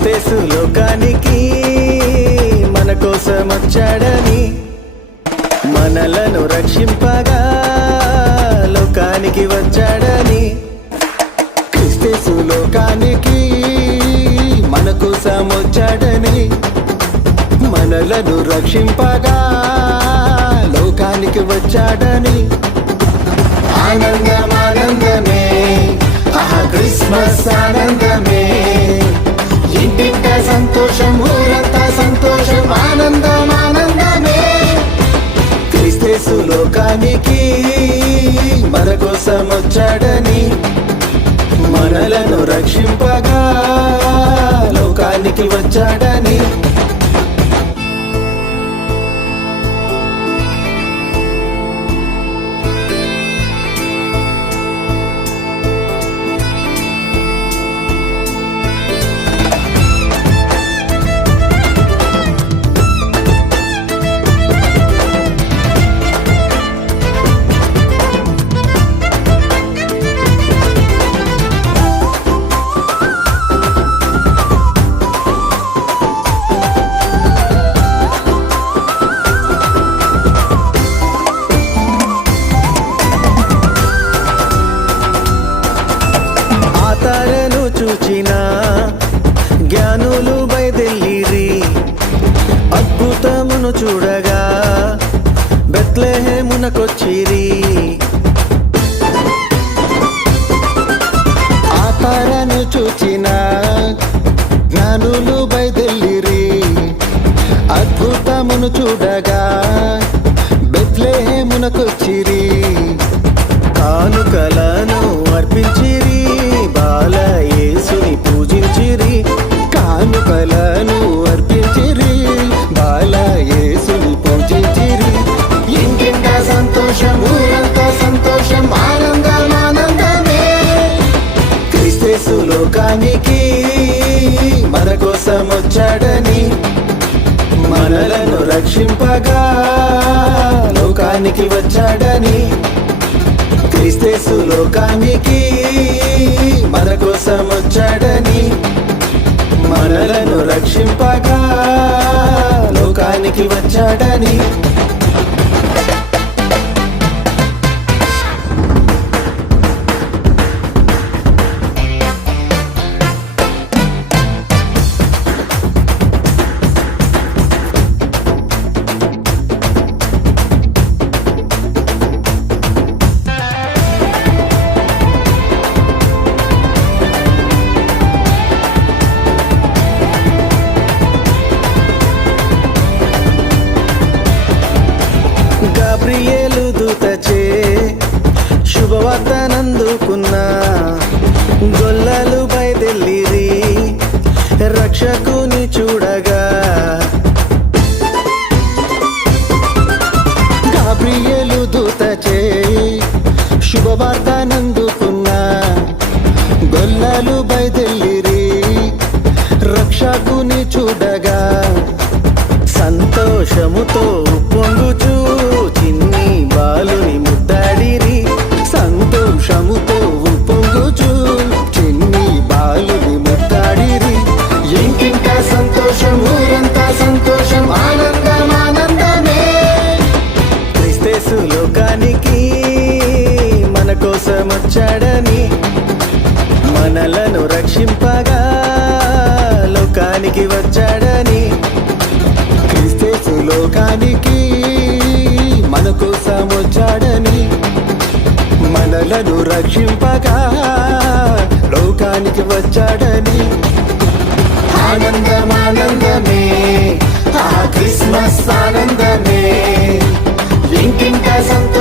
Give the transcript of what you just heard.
క్రీస్తు లోకానికి మన కోసం వచ్చాడని, మనలను రక్షింపగా లోకానికి వచ్చాడని. క్రీస్తు లోకానికి మన కోసం వచ్చాడని, మనలను రక్షింపగా లోకానికి వచ్చాడని. ఆనందం ఆనందమే, ఆహా క్రిస్మస్ ఆనందమే, ఇంటింట సంతోషం, ఊరంతా సంతోషం, ఆనందం ఆనందమే. క్రీస్తు లోకానికి మన కోసం వచ్చాడని, మనలను రక్షింపగా లోకానికి వచ్చాడని. తారను చూచిన జ్ఞానులు బయదెల్లిరి, అద్భుతమును చూడగా బెత్లెహేమునకొచ్చిరి. ఆ తారను చూచిన జ్ఞానులు బయదెల్లిరి, అద్భుతమును చూడగా బెత్లెహేమునకొచ్చిరి. కానుకలను అర్పించిరి, బాల యేసుని పూజించిరి. కానుకలను అర్పించిరి, బాల యేసుని పూజించిరి. ఇంటింట సంతోషం, ఊరంతా సంతోషం, ఆనందం ఆనందమే. క్రీస్తు లోకానికి మన కోసం వచ్చాడని, మనలను రక్షింపగా లోకానికి వచ్చాడని. క్రీస్తు లోకానికి మన కోసం వచ్చాడని, మనలను రక్షింపగా లోకానికి వచ్చాడని. గాబ్రియేలు దూతచే శుభవార్తనందుకున్న గొల్లలు బయదెల్లిరి, రక్షకుని చూడగా. గాబ్రియేలు దూతచే శుభవార్తనందుకున్న గొల్లలు బయదెల్లిరి, రక్షకుని చూడగా. సంతోషముతో పొంగుచూ చిన్ని బాలుని ముద్దాడిరి, సంతోషముతో పొంగుచూ చిన్ని బాలుని ముద్దాడిరి. ఇంటింట సంతోషం, ఊరంతా సంతోషం, ఆనందం ఆనందమే. క్రీస్తు లోకానికి మన కోసం వచ్చాడని, మనలను రక్షింపగా లోకానికి వచ్చాడని. క్రీస్తు లోకానికి మన కోసం వచ్చాడని, మనలను రక్షింపగా లోకానికి వచ్చాడని. ఆనందం ఆనందమే, ఆ క్రిస్మస్ ఆనందమే, ఇంటింట సంతోషం.